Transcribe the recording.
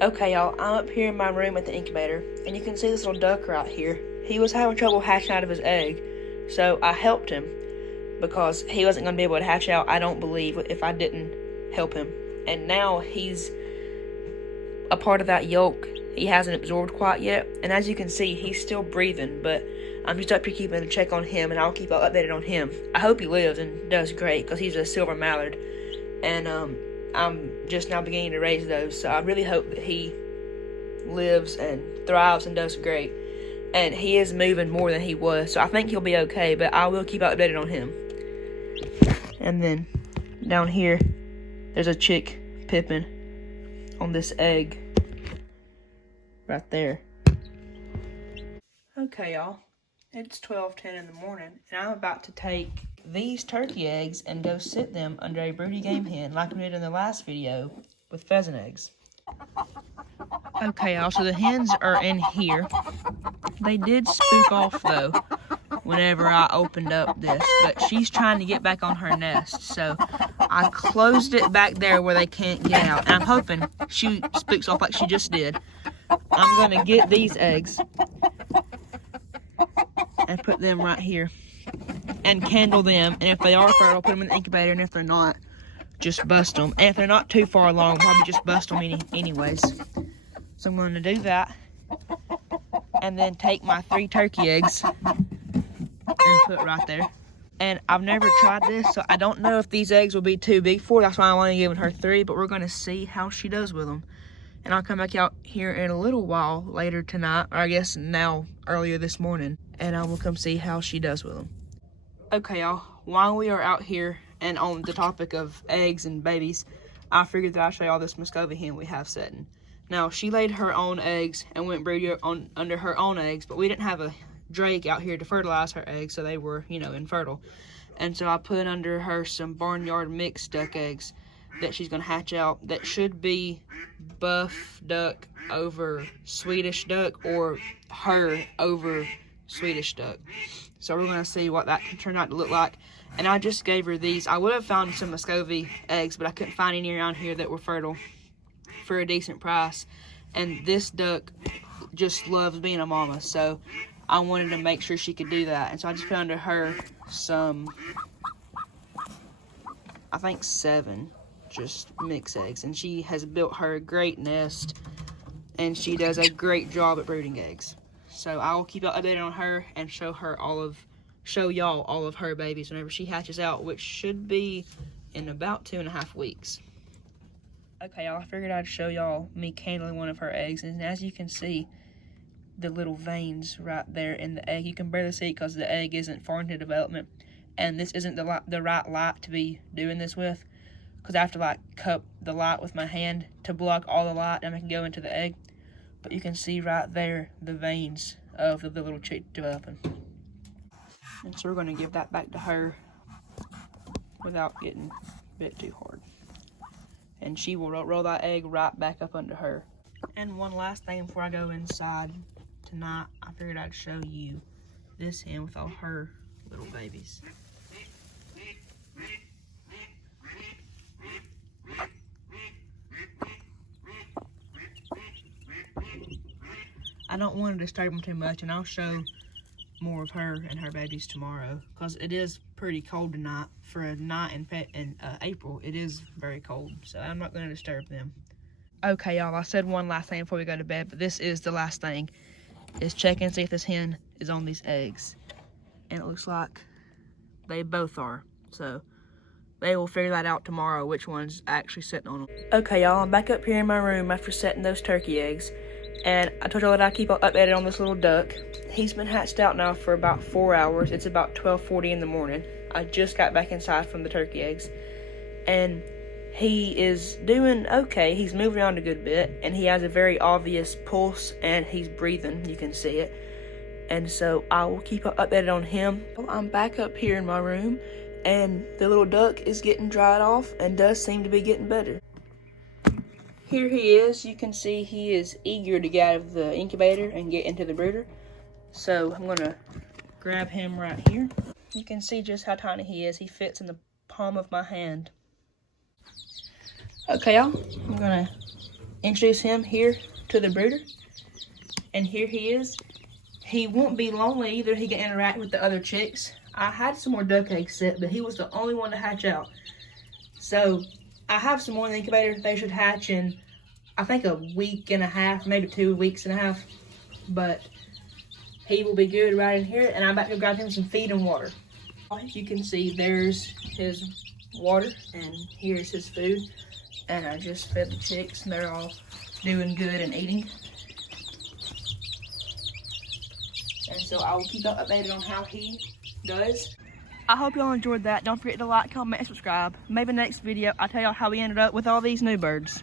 Okay, y'all, I'm up here in my room at the incubator, and you can see this little duck right here. He was having trouble hatching out of his egg, so I helped him because he wasn't going to be able to hatch out, I don't believe, if I didn't help him. And now he's a part of that yolk. He hasn't absorbed quite yet, and as you can see, he's still breathing, but I'm just up here keeping a check on him, and I'll keep updated on him. I hope he lives and does great, because he's a silver mallard, and I'm just now beginning to raise those, so I really hope that he lives and thrives and does great. And he is moving more than he was, so I think he'll be okay, but I will keep updated on him. And then down here, there's a chick pippin on this egg right there. Okay, y'all, it's 12:10 in the morning, and I'm about to take these turkey eggs and go sit them under a broody game hen like we did in the last video with pheasant eggs. Okay, y'all, so the hens are in here. They did spook off, though, whenever I opened up this, but she's trying to get back on her nest, so I closed it back there where they can't get out, and I'm hoping she spooks off like she just did. I'm going to get these eggs and put them right here and candle them, and if they are fertile, put them in the incubator, and if they're not, just bust them. And if they're not too far along, probably just bust them anyways. So I'm going to do that, and then take my 3 turkey eggs and put right there. And I've never tried this, so I don't know if these eggs will be too big for her. That's why I'm only giving her 3, but we're going to see how she does with them. And I'll come back out here in a little while later tonight, or I guess now, earlier this morning, and I will come see how she does with them. Okay, y'all, while we are out here and on the topic of eggs and babies, I figured that I'd show y'all this Muscovy hen we have setting. Now, she laid her own eggs and went broody under her own eggs, but we didn't have a drake out here to fertilize her eggs, so they were, infertile. And so I put under her some barnyard mixed duck eggs that she's going to hatch out that should be buff duck over Swedish duck, or her over Swedish duck. So we're going to see what that can turn out to look like. And I just gave her these. I would have found some Muscovy eggs, but I couldn't find any around here that were fertile for a decent price. And this duck just loves being a mama, so I wanted to make sure she could do that. And so I just put under her some, I think 7 just mixed eggs, and she has built her a great nest, and she does a great job at brooding eggs. So I will keep you updated on her and show y'all all of her babies whenever she hatches out, which should be in about 2.5 weeks. Okay, y'all, I figured I'd show y'all me candling one of her eggs, and as you can see, the little veins right there in the egg, you can barely see it because the egg isn't far into development, and this isn't the right light to be doing this with, because I have to cup the light with my hand to block all the light and I can go into the egg. But you can see right there the veins of the little chick developing. And so we're going to give that back to her without getting bit too hard. And she will roll that egg right back up under her. And one last thing before I go inside tonight, I figured I'd show you this hen with all her little babies. I don't want to disturb them too much, and I'll show more of her and her babies tomorrow, because it is pretty cold tonight. For a night in April, it is very cold, so I'm not going to disturb them. Okay, y'all, I said one last thing before we go to bed, but this is the last thing, is check and see if this hen is on these eggs. And it looks like they both are, so they will figure that out tomorrow, which one's actually sitting on them. Okay, y'all, I'm back up here in my room after setting those turkey eggs. And I told y'all that I keep updated on this little duck. He's been hatched out now for about 4 hours. It's about 12:40 in the morning. I just got back inside from the turkey eggs. And he is doing okay. He's moving around a good bit. And he has a very obvious pulse. And he's breathing. You can see it. And so I will keep updated on him. I'm back up here in my room. And the little duck is getting dried off. And does seem to be getting better. Here he is. You can see he is eager to get out of the incubator and get into the brooder. So I'm going to grab him right here. You can see just how tiny he is. He fits in the palm of my hand. Okay, y'all. I'm going to introduce him here to the brooder. And here he is. He won't be lonely either. He can interact with the other chicks. I had some more duck eggs set, but he was the only one to hatch out. So I have some more in the incubator. They should hatch in, I think, a week and a half, maybe 2 weeks and a half. But he will be good right in here, and I'm about to grab him some feed and water. As you can see, there's his water, and here's his food. And I just fed the chicks, and they're all doing good and eating. And so I will keep you updated on how he does. I hope y'all enjoyed that. Don't forget to like, comment, and subscribe. Maybe next video I'll tell y'all how we ended up with all these new birds.